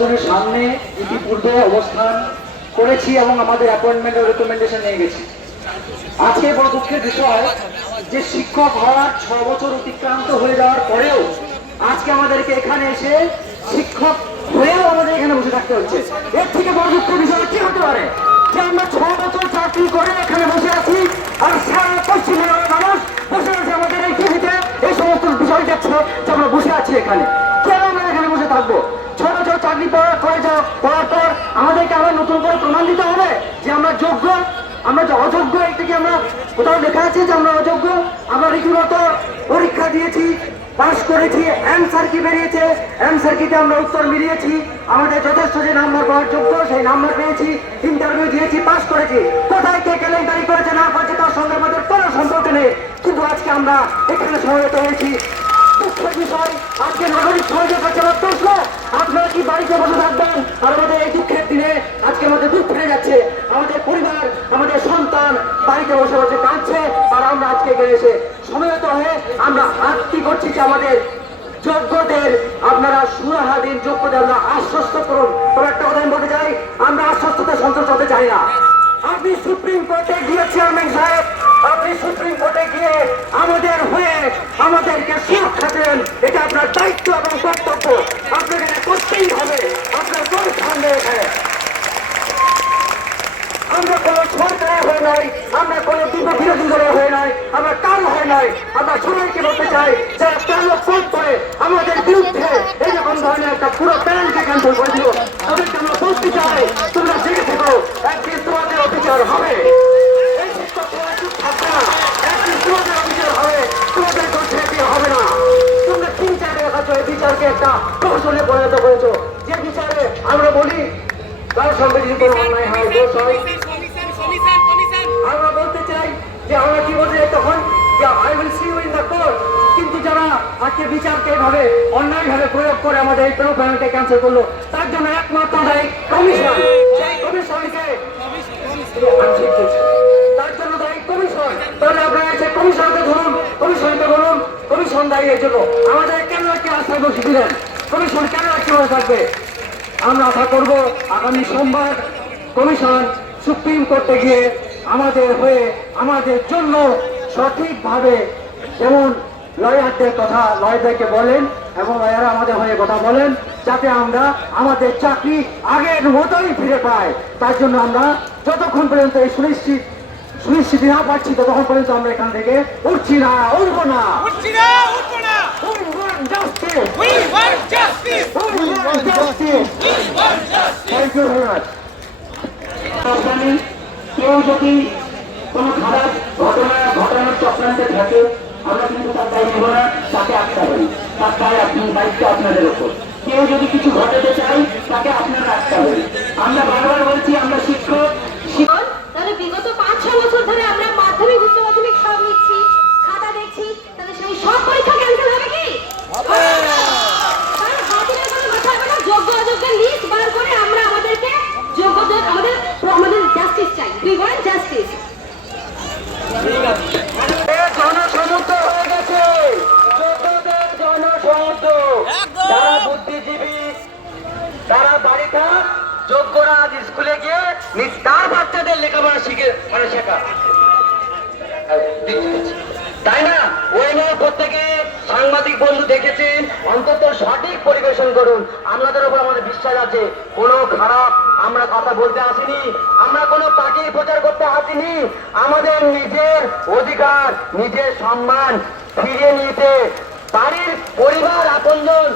নির্বাচনের সামনে ইতিপূর্বে অবস্থান করেছি এবং আমাদের অ্যাপয়েন্টমেন্ট রেকমেন্ডেশন নিয়ে গেছি। আজকে বড় দুঃখের বিষয় যে শিক্ষক হওয়ার ছ বছর অতিক্রান্ত হয়ে যাওয়ার পরেও আজকে আমাদেরকে এখানে এসে শিক্ষক হয়েও আমাদের এখানে বসে থাকতে হচ্ছে। এর থেকে বড় দুঃখের বিষয় কি হতে পারে? যে আমরা ছ বছর চাকরি করে এখানে বসে আছি আর সারা পশ্চিমবঙ্গের মানুষ বসে আছে আমাদের এই টিভিতে। এই সমস্ত বিষয় দেখছে যে আমরা বসে আছি এখানে। চাকরি পড়ার করে যাও পড়ার পর আমাদেরকে আবার নতুন করে প্রমাণ দিতে হবে যে আমরা যোগ্য, আমরা যে অযোগ্য এটা কি আমরা কোথাও লেখা আছে যে আমরা অযোগ্য। আমরা রীতিমতো পরীক্ষা দিয়েছি পাস করেছি, অ্যান্সার কি বেরিয়েছে, অ্যান্সার কিতে আমরা উত্তর মিলিয়েছি। আমাদের যথেষ্ট যে নাম্বার পাওয়ার যোগ্য, সেই নাম্বার পেয়েছি ইন্টারভিউ দিয়েছি পাস করেছি। কোথায় কে কেলেঙ্কারি করেছে না করেছে, তার সঙ্গে আমাদের কোনো সম্পর্ক নেই। কিন্তু আজকে আমরা এখানে সমবেত হয়েছি। বিষয় আজকে নাগরিক সমাজের কাছে প্রশ্ন আপনারা কি বাড়িতে বসে থাকবেন? আর আমাদের এই দুঃখের দিনে আজকে আমাদের দুঃখ ফিরে যাচ্ছে। আমাদের পরিবার, আমাদের সন্তান বাড়িতে বসে বসে কাঁদছে। আর আমরা আজকে এখানে এসে সমবেত হয়ে আমরা আত্মি করছি যে আমাদের যোগ্যদের আপনারা সুরাহা দিন যোগ্যদের আমরা আশ্বস্ত করুন। তবে একটা কথা আমি বলতে চাই, আমরা আশ্বস্ততে সন্তুষ্ট হতে চাই না। আপনি সুপ্রিম কোর্টে গিয়ে চেয়ারম্যান সাহেব। আপনি সুপ্রিম কোর্টে গিয়ে আমাদের হয়ে আমাদেরকে সুরক্ষা দেন, এটা আপনার দায়িত্ব এবং কর্তব্য। আপনাকে এটা করতেই হবে। আপনার কোন এখানে আমরা কোনো সরকার হয়ে নাই, আমরা কোনো বিপদ বিরোধী দলে হয়ে নাই, আমরা কারও হয়ে নাই। আমরা সবাইকে বলতে চাই, যারা কেন ফোন করে, আমাদের বিরুদ্ধে এরকম ধরনের একটা পুরো প্যানকে ক্যান্সেল করে দিল তাদেরকে আমরা বলতে চাই তোমরা জেগে থেকো একদিন তোমাদের অফিসার হবে এই শিক্ষকরা চুপ থাকবে না একদিন তোমাদের অফিসার হবে তোমাদের করছে দিয়ে হবে না তোমরা তিন চার দেখাচ্ছ এই বিচারকে কৌশলে পরিণত করেছ যে বিচারে আমরা বলি, তার সঙ্গে যদি কোনো অন্যায় হয়, দোষ হয়, আমরা বলতে চাই যে আমরা কি বলতে তখন I will see in court কিন্তু যারা আজকে বিচারকে প্রয়োগ করে আমাদের এই ক্যান্সেল করল, তার জন্য একমাত্র দায়ী কমিশন। তার জন্য দায়ী কমিশন তাহলে আপনারা এসে কমিশনকে ধরুন কমিশনকে বলুন কমিশন দায়ী এর জন্য। আমাদের কেন একটি আস্থায় বসে দিলেন। কমিশন কেন একটি বসে থাকবে? আমরা আশা করব আগামী সোমবার কমিশন সুপ্রিম কোর্টে গিয়ে আমাদের হয়ে, আমাদের জন্য সঠিকভাবে যেমন লয়ারদের কথা লয়ারদেরকে বলেন এবং লয়াররা আমাদের হয়ে কথা বলেন, যাতে আমরা আমাদের চাকরি আগের মতোই ফিরে পাই। তার জন্য আমরা যতক্ষণ পর্যন্ত এই সুনিশ্চিত সুনিশ্চিত না পাচ্ছি ততক্ষণ পর্যন্ত আমরা এখান থেকে উঠছি না, উঠবো না! Justice! We want justice We want justice! We want justice thank you very much আপনাদের কেউ যদি কোনো খারাপ ঘটনা ঘটানোর চক্রান্তে থাকে আমরা কিন্তু তার দায়ী নেব না তাকে আটকা পারি তার দায় আপনি দায়িত্ব আপনাদের ওপর কেউ যদি কিছু ঘটাতে চাই তাকে আপনারা আটকা পারি আমরা বারবার বলছি আমরা শিক্ষক শিক্ষক তাহলে বিগত পাঁচ ছ বছর ধরে আমরা মাধ্যমিক উচ্চ মাধ্যমিক সব নিচ্ছি খাতা দেখছি তাহলে সেই সব পরীক্ষা ক্যান্সেল হবে কি হবে না। কারণ হাজিরের কোনো কথা হবে না যোগ্য অযোগ্যের লিস্ট বার করে আমরা আমাদেরকে যোগ্যদের আমাদের আমাদের জাস্টিস চাই উই ওয়ান্ট জাস্টিস জনসমুদ্র হয়ে গেছে যোগ্যদের জনসমুদ্র যারা বুদ্ধিজীবী তারা বাড়িটা যোগ্যরা আজ স্কুলে গিয়ে নিজ তার বাচ্চাদের লেখাপড়া শিখে মানে শেখা। তাই না? ওই নয় প্রত্যেকে সাংবাদিক বন্ধু দেখেছেন অন্তত সঠিক পরিবেশন করুন। আপনাদের উপর আমাদের বিশ্বাস আছে। কোনো খারাপ আমরা কথা বলতে আসিনি। আমরা কোনো পার্টি প্রচার করতে আসিনি। আমাদের নিজের অধিকার, নিজের সম্মান ফিরিয়ে নিতে বাড়ির পরিবার আপনজন